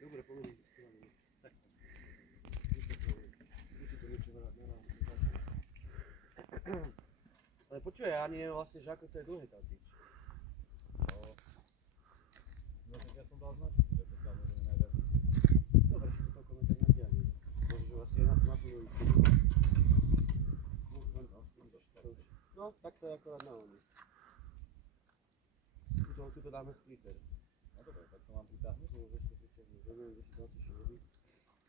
Dobre, pomeň si vám. Ale počuj, ja nie vlastne, že ako to je dlhé tá tyč. No tak ja som dal značky, že to tam môžeme najviac. Dobre, že to toľko meter natiahne. Môže, že vlastne na tú lojičku. No, tak to je akorát na oni. Tuto dáme splitter. No dobre, tak to mám pritáhnuť. No, vieš to pritiahnuť. Neviem, že si ďalšie šuby.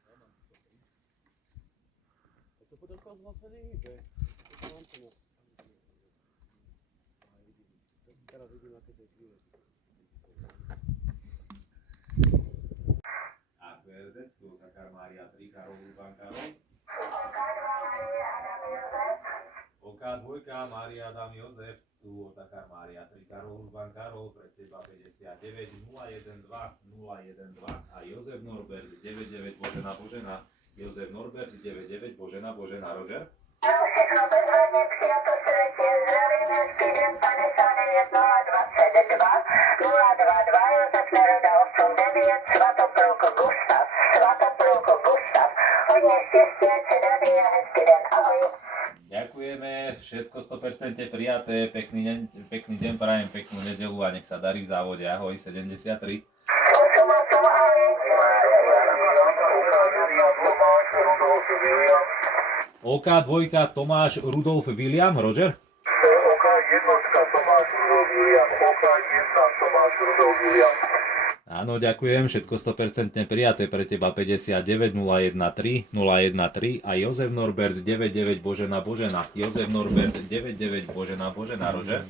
Ja mám 103. A to potom zase nehybe. To mám to nás. Teraz vidím, aké to je krivé. AQRZ, tu Takar Mária 3, Karol Urban Karol. OK2, Mária Adam Jozef, tu Takar Mária 3, Karol Urban Karol, pre teba 59 012 012 a Jozef Norbert 99 Božena Božena. Jozef Norbert 99 Božena Božena. Roger? Všechno bezvadně přijato srdečně, zdravíme, Speedem 59 022 022, Josef Neruda 89, Svatopluk Gustav, hodně štěstí, ať se daří a hezký den, ahoj. Ďakujeme, všetko 100% prijaté, pekný deň prajem, peknú nedeľu a nech sa darí v závode. Ahoj, 73. 8, ahoj. OK2, Tomáš Rudolf William, Roger? OK1, Tomáš Rudolf William, OK1, Tomáš Rudolf William. Áno, ďakujem, všetko 100% prijaté pre teba 59 013 013 a Jozef Norbert 99 Božena Božena. Jozef Norbert 99 Božena Božena, Roger?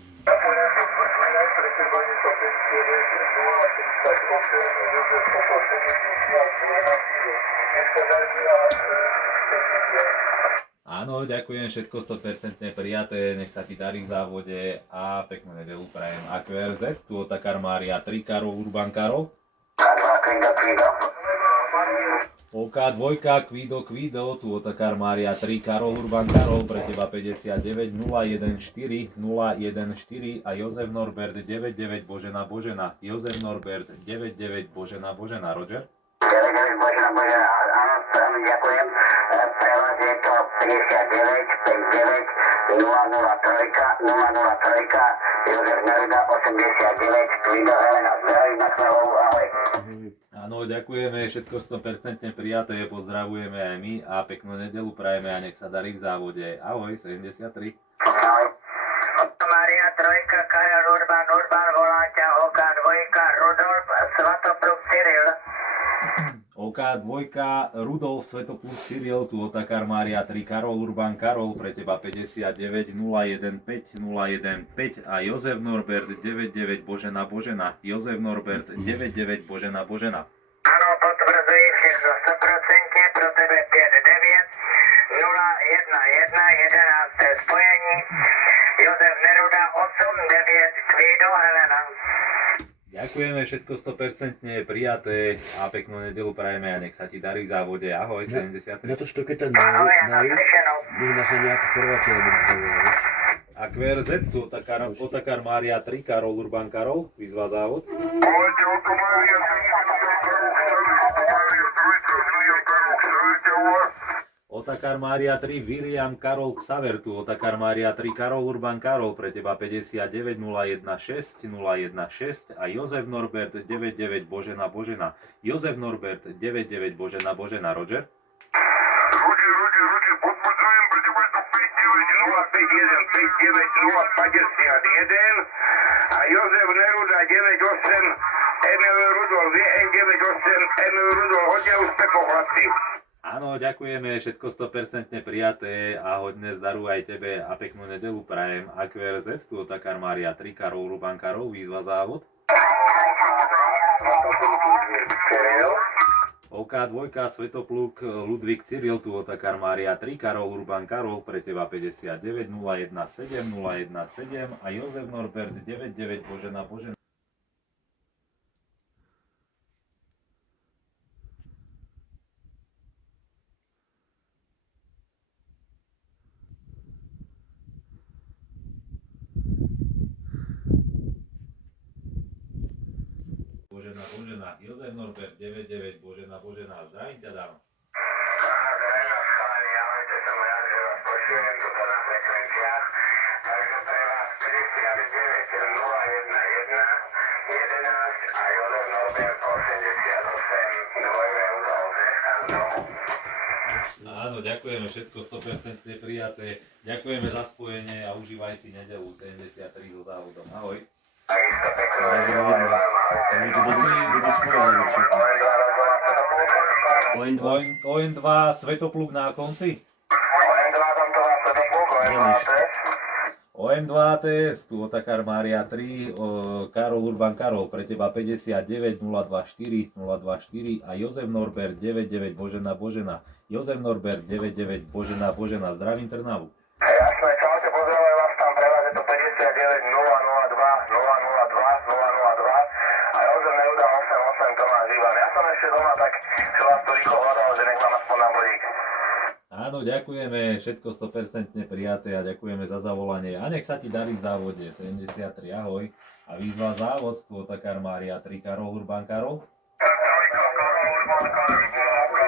Áno, ďakujem, všetko 100% prijaté, nech sa ti darí v závode a peknú nedeľu prajem. AQRZ, tu Otakar Mária 3, Karol Urban Karol. OK2, Kvido, tu Otakar Mária 3, Karol Urban Karol, pre teba 59 014 014 a Jozef Norbert 99 Božena Božena. Jozef Norbert 99 Božena Božena, Roger? 99 Božena Božena, áno, veľmi ďakujem. Pre vás je to 59 59 003 Jozef Neruda 89 Kvido Helena, zdravím na Chmelovú, ahoj. Áno, ďakujeme, všetko 100% prijaté, pozdravujeme aj my a peknú nedeľu prajeme a nech sa darí v závode. Ahoj, 73. Ahoj. Mária 3, Karel Urban volá ťa OK2, Rudolf Svatopluk Cyril. OK2, Rudolf Svetopluk Cyril, tu Otakar Mária 3, Karol Urban Karol, pre teba 59 015 015 a Jozef Norbert 99 Božena Božena. Jozef Norbert 99 Božena Božena. Áno, potvrdzujem všechno 100%, pro tebe 59 011 11 spojení, Jozef Neruda 89 Kvido Helena. Ďakujeme, všetko 100% prijaté a peknú nedeľu prajeme a nech sa ti darí v závode. Ahoj, 73. Na to, što keď tam Ahoj, a dajú, naslyšenou. nech nás aj nejaké Chorváti alebo zaujali, vieš? A QRZ, tu Otakar Mária 3, Karol Urban Karol, výzva závod. Ahojte, OK Mária 3, Otakar Mária 3, William Karol Xaver, tu Otakar Mária 3, Karol Urban Karol, pre teba 59 016 016 a Jozef Norbert 99 Božena Božena. Jozef Norbert 99 Božena Božena, Roger? Ruči, potvrdzujem, pre teba je to 59 051 a Jozef Neruda 98 Emil Rudol, VN98 Emil Rudol, hodne úspechov, chlapci. Áno, ďakujeme, všetko 100% prijaté a hodne zdaru aj tebe a peknú nedeľu prajem. AQRZ, tu Otakar Mária 3, Karol Urban Karol, výzva závod. OK2, Svetopluk Ludvík Cyril, tu Otakar Mária 3, Karol Urban Karol, pre teba 59 017 017 a Jozef Norbert 99 Božena Božena. Božena, Božena. Jozef Norbert 99, Božena, Božena. Zdravím ťa, Dano. Zdravím vás, chalani, ahojte, som rád, že vás počujem tuto na frekvenciách. Takže pre vás 59 011 11 a Jozef Norbert 88 dvojme udal Zechám domov. Áno, ďakujeme, všetko 100% prijaté. Ďakujeme za spojenie a užívaj si nedeľu 73 so závodom. Ahoj. Takisto peknú nedeľu aj vám, ahojte. ON2 Svetopluk na konci. ON2 tam to vás Svetopluk, ON2 ATS. OM2 ATS, tu Otakar Mária 3, Karol Urban Karol, pre teba 59 024 024 a Jozef Norbert 99 Božena Božena. Jozef Norbert 99 Božena Božena. Zdravím Trnavu. Jasné, čaute, pozdravujem vás tam, pre vás je to 59 002 002 002 a Jozef Neruda 88 Tomáš Ivan. Ja som ešte doma, tak čo vás to rýchlo hľadal, že nech mám aspoň na bodík. Áno, ďakujeme, všetko 100% prijaté a ďakujeme za zavolanie. A nech sa ti darí v závode 73, ahoj. A výzva závod, tu Otakar Mária 3, Karol Urban Karol. Trojka, Karol Urban Karol,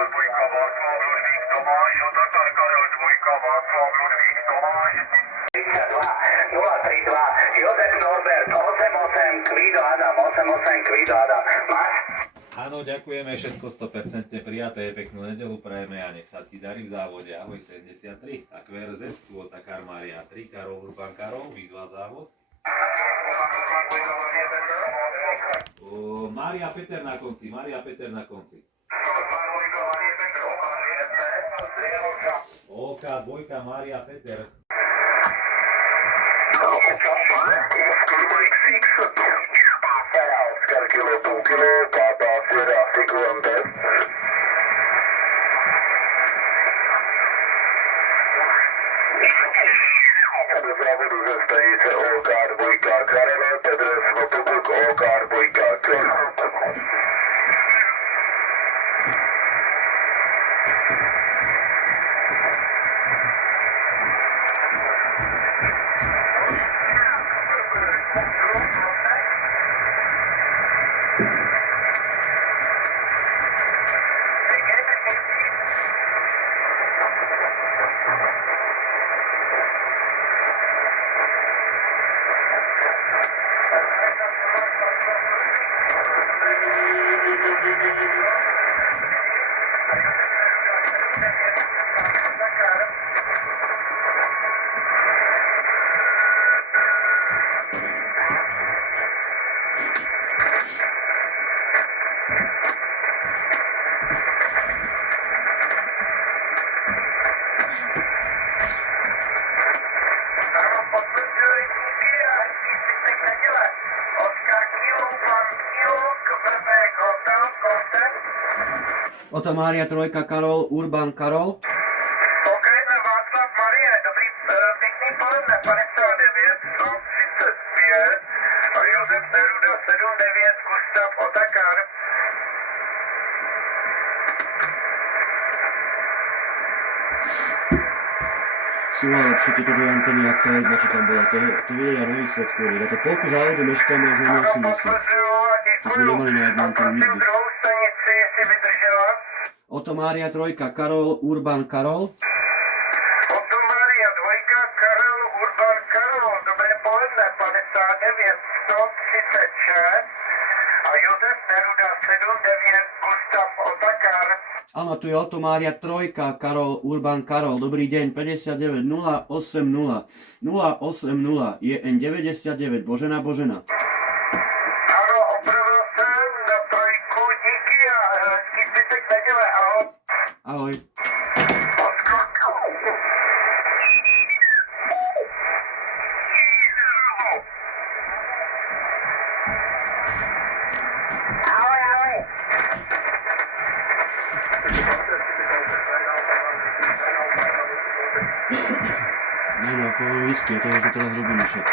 dvojka, Václav Ludvík Tomáš, Otakar Karol, dvojka, Václav Ludvík Tomáš. 32 032 Jozef Norbert 88 Kvído Adam 88 Kvído Adam. Máš? Áno, ďakujeme, všetko 100% prijaté, peknú nedeľu prajeme a nech sa ti darí v závode. Ahoj 73 a QRZ, tu Otakar Mária 3, Karol Urban Karol, výzva závod. Mária Peter na konci, Mária Peter na konci. OK, dvojka, Mária Peter. Oscar Kilo 2 Kilo, Papa Sierra Sequence Test. Do závodu ze stanice OK 2 Karel, Petr Svatopluk OK 2 Karel. Oto Mária 3, Karol Urban Karol. Pokrajme Václav Marie, dobrý, pěkný poledne, 59 135 a Josef Neruda 79 Gustav Otakar. Sú ale lepšie tieto dve anteny, jak tá jedna, čo tam bola. To vidia na výsledku. Na to polku závodu meškáme až na 80. To sme nemali na jednu antenu nikdy. Druhou stanici, jestli vydržela. Oto Mária 3, Karol Urban Karol. Oto Mária 2, Karel Urban Karol, dobré poledne, 59 136 a Josef Neruda 79 Gustav Otakar. Áno, tu je Oto Mária 3, Karol Urban Karol. Dobrý deň, 59 080 080 JN 99 Božena Božena. Ano, opravil jsem na trojku, díky a hezký zbytek neděle, ahoj. Ahoj. Ahoj, ahoj. Ne, no, fórum whisky, to už to teraz robíme všetko.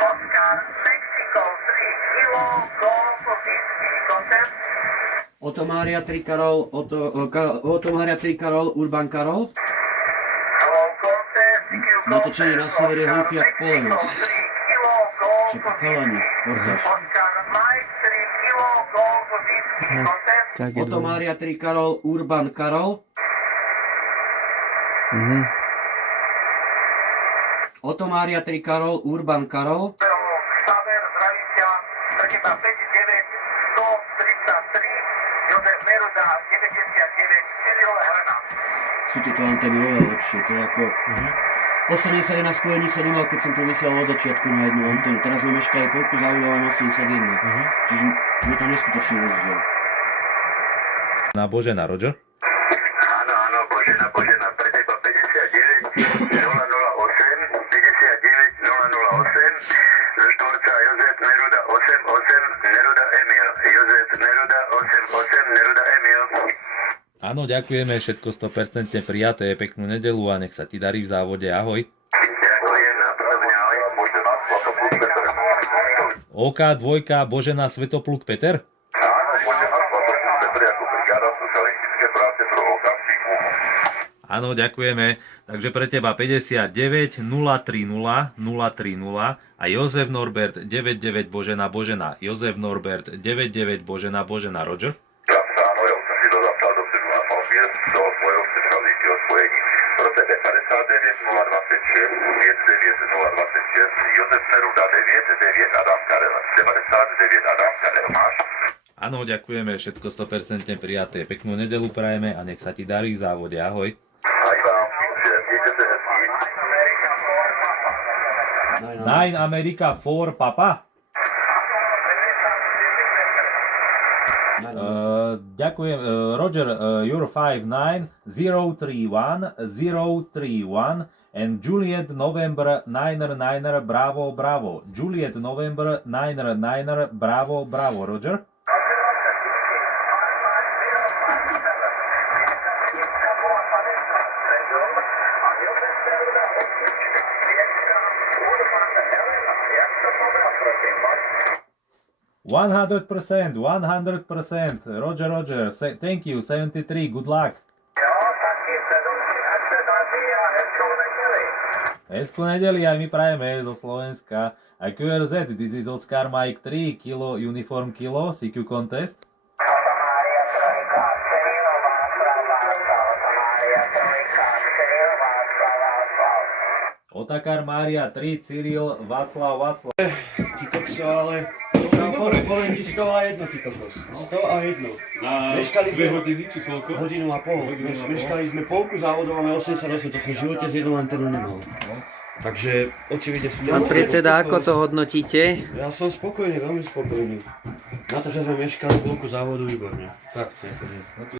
Oscar, Mexico, 3 kilo, Golf, Whiskey, contact. Otomária 3 Karol, Otomária 3 Karol, Urban Karol. Hello, contact, Natočenie na severe hluchy jak poleno. 3 kilo, Golf, Však chalani, portáž. Oscar, Mike, 3 kilo, Golf, Whiskey, contact. Tak je Otomária 3 Karol, Urban Karol. Otomária 3 Karol, Urban Karol. Xaver, zdravím ťa, pre teba 59, 133, Jozef Neruda, 99, Cyril Hrana. Sú tieto antény oveľa lepšie, to je ako... 81 na spojení sa nemal, keď som to vysielal od začiatku na jednu anténu. Teraz sme meškali koľko závodov, len 81. Čiže je tam neskutočný rozdiel. Na Božena, Roger. Áno, áno, Božena, pre teba 59 008, 59 008, zo štvorca Jozef Neruda 88, Neruda Emil, Jozef Neruda 88, Neruda Emil. Áno, ďakujeme, všetko 100% prijaté, peknú nedelu a nech sa ti darí v závode, ahoj. Ďakujem, napríklad, ahoj, môžete vás Svetopluk Peter. OK2, Božena, Svetopluk Peter. Áno, môžete vás Svetopluk Peter, ako brigáda socialistické práce druhou kapčíku. Áno, ďakujeme. Takže pre teba 59 030 030 a Jozef Norbert 99 Božena Božena. Jozef Norbert 99 Božena Božena, Roger. Áno, ja som si to zapsal dopředu na papier do svojho specialistního spojení. Pro tebe 59 026 59 026, Jozef Neruda 99 Adam Karel, 99 Adam Karel máš? Áno, ďakujeme, všetko 100% prijaté. Peknú nedelu prajeme a nech sa ti darí v závode, ahoj. Aj vám, že viete sa hezký. 9 America 4 Papa. Ďakujem, Roger, you're 59 031 031 and Juliet November 99 Bravo Bravo. Juliet November 99 Bravo Bravo, Roger. One 100%, Roger, thank you, 73, good luck. Jo, taky se dobře, ať se daří a hezkou neděli. Hezkú nedeli aj my prajeme zo Slovenska. A QRZ, this is Oscar Mike 3, Kilo, Uniform Kilo, CQ Contest. Mária Trojka, Cyril Václav Václav. Mária Trojka, Cyril Václav Václav. Otakar Mária 3, Cyril Václav Václav. Ty kokso, ale... Poviem ti 101, ty kokos. 101. Za Meškali 2 sme hodiny či koľko? hodinu a pol. Meškali sme polku závodov, máme 88, to som v živote z jednou anténu nemal. Takže očividne som... Pán predseda, ako to hodnotíte? Ja som spokojný, veľmi spokojný. Na to, že sme meškali polku závodu, výborne. Fakt, akože.